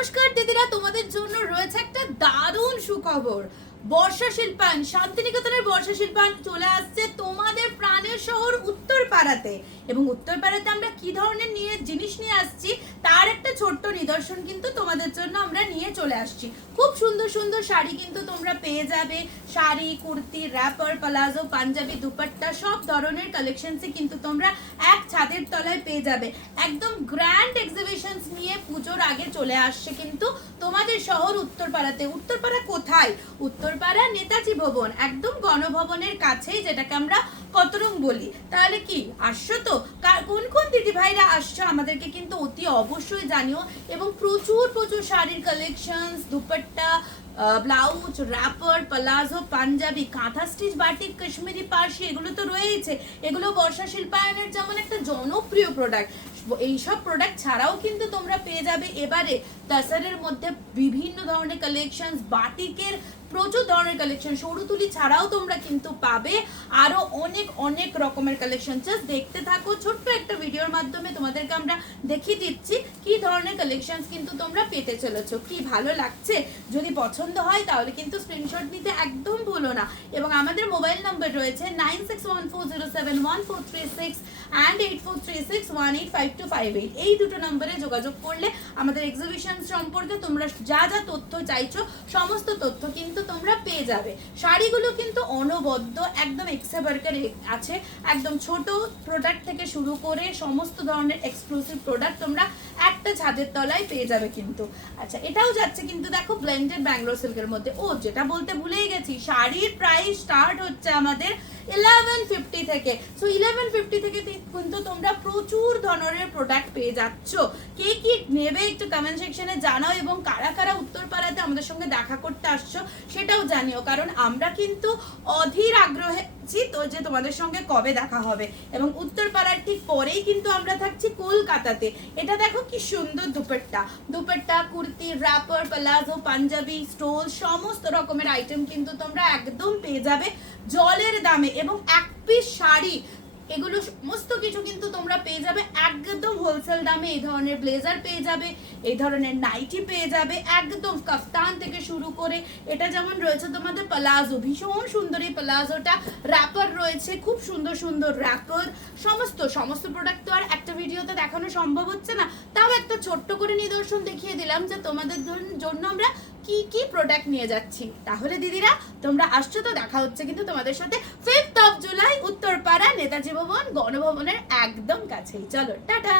নমস্কার দিদিরা, তোমাদের জন্য রয়েছে একটা দারুণ সুখবর। বর্ষা শিল্পায়ন, শান্তিনিকেতনের বর্ষা শিল্পায়ন চলে আসছে তোমাদের প্রাণের শহর উত্তরপাড়াতে। এবং উত্তরপাড়াতে আমরা কি ধরনের জিনিস নিয়ে আসছি তার একটা ছোট্ট নিদর্শন কিন্তু তোমাদের জন্য আমরা নিয়ে চলে আসছি। খুব সুন্দর সুন্দর শাড়ি কিন্তু তোমরা পেয়ে যাবে। শাড়ি, কুর্তি, র্যাপার, প্লাজো, পাঞ্জাবি, দুপাট্টা সব ধরনের কালেকশনসই কিন্তু তোমরা এক ছাদের তলায় পেয়ে যাবে। একদম গ্র্যান্ড এক্সিবিশনস নিয়ে পুজোর আগে চলে আসছে কিন্তু তোমাদের শহর উত্তরপাড়াতে। উত্তরপাড়া কোথায়? উত্তরপাড়া নেতাজি ভবন, একদম গণভবনের কাছেই, যেটাকে আমরা কতরং বলি। তাহলে কি আসছো তো? কোন কোন দিদি ভাইরা আসছো আমাদেরকে কিন্তু অতি অবশ্যই জানিও। এবং প্রচুর প্রচুর শাড়ির collections, dupatta, blouse, wrapper, palazzo, panjabi, kantha stitch, batik, Kashmiri, Parsi, এগুলো তো রয়েছে। এগুলো বর্ষা শিল্পায়নের যেমন একটা জনপ্রিয় প্রোডাক্ট। এইসব প্রোডাক্ট ছাড়াও কিন্তু তোমরা পেয়ে যাবে এবারে তাসারের মধ্যে বিভিন্ন ধরনের কালেকশন, বাটিকের প্রচুর ধরনের কালেকশন, সরুতুলি ছাড়াও তোমরা কিন্তু পাবে আরো অনেক অনেক রকমের কালেকশন। জাস্ট দেখতে থাকো, ছোট্ট একটা ভিডিওর মাধ্যমে তোমাদেরকে আমরা দেখিয়ে দিচ্ছি কি ধরনের কালেকশন কিন্তু তোমরা পেতে চলেছো। কি ভালো লাগছে? যদি পছন্দ হয় তাহলে কিন্তু স্ক্রিনশট নিতে একদম ভুলো না। এবং আমাদের মোবাইল নাম্বার রয়েছে 9614071436 and 8436185258। এই দুটো নম্বরে যোগাযোগ করলে আমাদের এক্সিবিশন সম্পর্কে তোমরা যা যা তথ্য চাইছো সমস্ত তথ্য কিন্তু তোমরা পেয়ে যাবে। শাড়িগুলো কিন্তু অনবদ্য, একদম এক্সেবার্কার আছে। একদম ছোট প্রোডাক্ট থেকে শুরু করে সমস্ত ধরনের এক্সক্লুসিভ প্রোডাক্ট তোমরা একটা ছাদের তলায় পেয়ে যাবে কিন্তু। আচ্ছা, এটাও যাচ্ছে কিন্তু দেখো ব্লেন্ডেড ব্যাঙ্গালোর সিল্কের মধ্যে। ও, যেটা বলতে ভুলেই গেছি, শাড়ির প্রাইস স্টার্ট হচ্ছে আমাদের 1150 থেকে। সো 1150 থেকে কিন্তু তোমরা প্রচুর ধরনের প্রোডাক্ট পেয়ে যাচ্ছ। কে কি নেবে একটু কমেন্ট সেকশনে জানাও। এবং কারা কারা উত্তরপাড়াতে আমাদের সঙ্গে দেখা করতে আসছো সেটাও জানিও, কারণ আমরা কিন্তু অধীর আগ্রহে তো যে তোমাদের সঙ্গে কবে দেখা হবে। এবং উত্তরপাড়ার ঠিক পরেই কিন্তু আমরা থাকছি কলকাতাতে। এটা দেখো কি সুন্দর dupatta, dupatta, kurti, wrapper, palazzo, panjabi, stole, সমস্ত রকমের আইটেম কিন্তু তোমরা একদম পেয়ে যাবে জলের দামে। এবং এক পিস শাড়ি, এগুলো সমস্ত কিছু কিন্তু তোমরা পেয়ে যাবে একদম হোলসেল দামে। এই ধরনের ব্লেজার পেয়ে যাবে, এই ধরনের নাইটি পেয়ে যাবে, একদম কাফতান থেকে শুরু করে এটা যেমন রয়েছে তোমাদের প্লাজো, ভীষণ সুন্দর এই প্লাজোটা, র্যাপার রয়েছে, খুব সুন্দর সুন্দর র্যাপার। সমস্ত প্রোডাক্ট তো আর একটা ভিডিওতে দেখানো সম্ভব হচ্ছে না, তাও একটা ছোট্ট করে নিদর্শন দেখিয়ে দিলাম যে তোমাদের জন্য আমরা কি কি প্রোডাক্ট নিয়ে যাচ্ছি। তাহলে দিদিরা তোমরা আসছো তো? দেখা হচ্ছে কিন্তু তোমাদের সাথে 5th of July Uttarpara Netaji ভবন গণভবনের একদম কাছেই। চলো, টাটা।